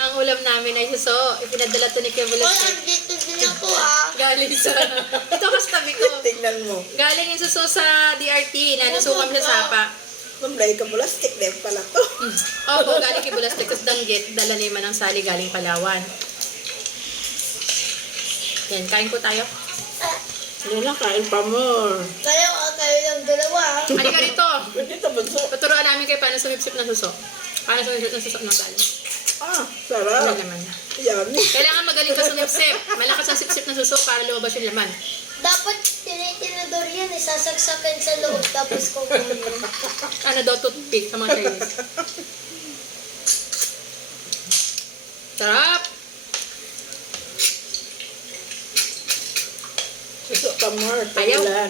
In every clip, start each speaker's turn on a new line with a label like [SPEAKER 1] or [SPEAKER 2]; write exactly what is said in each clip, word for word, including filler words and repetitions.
[SPEAKER 1] Ang ulam namin ay suso. Ipinadala to ni Kuya
[SPEAKER 2] Wala,
[SPEAKER 1] Bulastek.
[SPEAKER 2] dito din ako ah.
[SPEAKER 1] Galing sa... Ito kasi tabi ko.
[SPEAKER 3] Tingnan mo.
[SPEAKER 1] Galing yung suso sa D R T na nasukan sa sapa.
[SPEAKER 3] Mamlay ka plastic din pala to.
[SPEAKER 1] Mm. Opo, galing kay Bulastek. Tapos danggit, dala naman ng sali galing Palawan. Yan, kain po tayo.
[SPEAKER 3] Hindi na, kain pa more.
[SPEAKER 2] Kayo, ah, kayo lang dalawa ah.
[SPEAKER 1] Halika rito.
[SPEAKER 3] Pwede ito bunso.
[SPEAKER 1] Tuturuan namin kayo paano sumipsip ng suso. Paano sumipsip ng suso ng sali.
[SPEAKER 3] Ah,
[SPEAKER 1] Ano
[SPEAKER 3] sarap.
[SPEAKER 1] naman na.
[SPEAKER 3] Yummy.
[SPEAKER 1] Kailangan magaling ka sumipsip. Malakas ang sipsip ng suso para lumabas yung laman.
[SPEAKER 2] Dapat tinitinador yan, isasaksakan sa loob tapos kukunin.
[SPEAKER 1] Ano daw, toothpick sa mga Chinese. Sarap!
[SPEAKER 3] Suso pa more.
[SPEAKER 1] Ayaw.
[SPEAKER 3] Tagilan.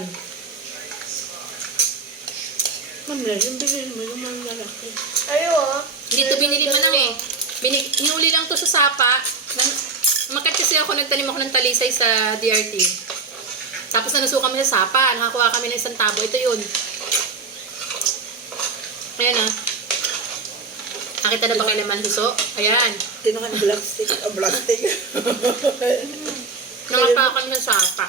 [SPEAKER 3] Mamlay, yung bilhin mo yung mga lalaki.
[SPEAKER 2] Ayo ah.
[SPEAKER 1] Dito binili mo lang eh. Binig, inuli lang to sa sapa. Nan- Umakyat kasi ako, nagtanim ako ng talisay sa D R T. Tapos nanusukan kami sa sapa. Nakakuha kami ng isang tabo. Ito yun. Ayan ah. Nakita na ba kayo naman suso? Ayan.
[SPEAKER 3] Tinukan plastic. O plastic.
[SPEAKER 1] Nakapa kami sa sapa.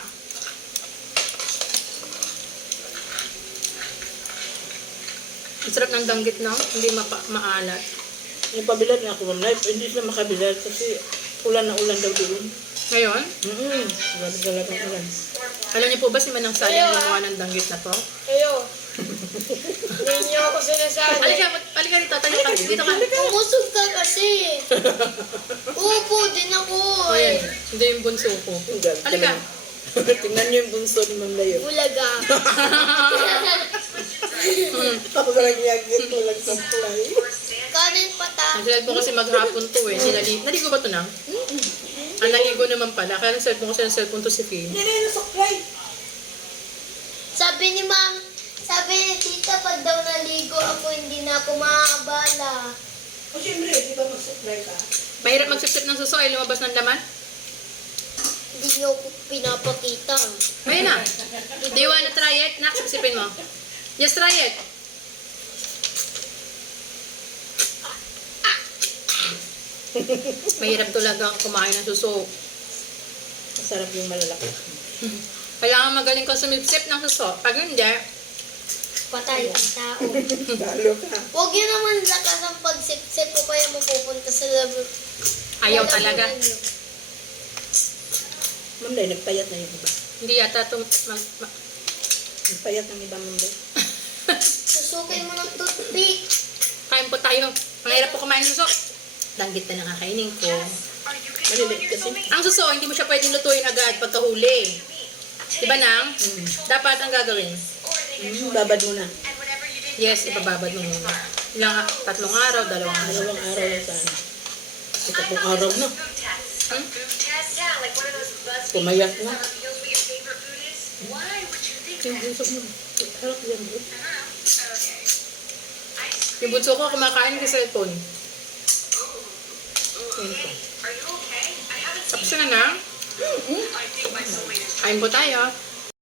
[SPEAKER 1] Ang sarap ng danggit no? Hindi mapa- maalat.
[SPEAKER 3] Yung pabilad na ako, mamlay. Hindi sila makabilad kasi ulan na ulan daw doon.
[SPEAKER 1] Ngayon,
[SPEAKER 3] Mm-mm. Grabe talagang ulan.
[SPEAKER 1] alam niyo po ba si Manang Sally ang gumawa ng danggit na to?
[SPEAKER 2] Ayo. Hindi niyo ako sinasabi.
[SPEAKER 1] Halika, halika dito, tayo ka. Dito ka.
[SPEAKER 2] Umusog ka kasi. Upo din ako
[SPEAKER 1] Ayan,
[SPEAKER 2] eh.
[SPEAKER 1] hindi yung bunso ko.
[SPEAKER 3] Ang ganda.
[SPEAKER 1] Halika.
[SPEAKER 3] Tingnan niyo yung bunso ni Mamlay.
[SPEAKER 2] Bulaga.
[SPEAKER 1] Hmm.
[SPEAKER 3] Ako lang yagit mo lang sa fly.
[SPEAKER 2] Kanin pata.
[SPEAKER 1] Nagsilag po kasi maghapon to eh. Nilali, naligo ba to na? Ang naligo naman pala. Kaya nagsilag po kasi ng cellphone to si Finn.
[SPEAKER 3] Yan na sa fly.
[SPEAKER 2] Sabi ni ma'am, sabi ni tita, pag daw naligo ako, hindi na ako makakabala.
[SPEAKER 3] O siyempre, di ba mag-supply ka?
[SPEAKER 1] Mahirap magsipsip ng suso ay lumabas ng laman.
[SPEAKER 2] Hindi niyo ako pinapakita.
[SPEAKER 1] Ayun na. Do you wanna try it? Nak, sipsipin mo. Just try it. Mahirap talaga kumain ng suso.
[SPEAKER 3] Masarap yung malalaki.
[SPEAKER 1] Kailangan magaling kang sumipsip ng suso. Pag hindi,
[SPEAKER 2] Patay ang tao.
[SPEAKER 3] Talo ka.
[SPEAKER 2] Huwag yun naman lakas ang pagsip-sip ko kaya mapupunta sa labo.
[SPEAKER 1] ayaw talaga.
[SPEAKER 3] Mamlay, nagpayat na yung iba.
[SPEAKER 1] Hindi yata ito mag... mag-
[SPEAKER 3] Nagpayat ng iba, Mamlay.
[SPEAKER 2] Susukay mo ng toothpick.
[SPEAKER 1] Kain po tayo. Mahirap po kumain ng suso. Danggit na nakakainin ko.
[SPEAKER 3] Malilit kasi.
[SPEAKER 1] Ang suso, hindi mo siya pwedeng lutuin agad pagkahuli. Diba nang?
[SPEAKER 3] Mm.
[SPEAKER 1] Dapat ang gagawin.
[SPEAKER 3] Mm, babad mo na.
[SPEAKER 1] Yes, ipababad mo muna. Ilang, tatlong araw, dalawang araw.
[SPEAKER 3] Dalawang araw lang sana. Ikatlong araw na.
[SPEAKER 1] Hmm?
[SPEAKER 3] Pumayat na. Yung bunso mo. Harap yan, bro.
[SPEAKER 1] Yung bunso ko kumakain sa cellphone. Ayun po. Tapos na na. Kain po tayo.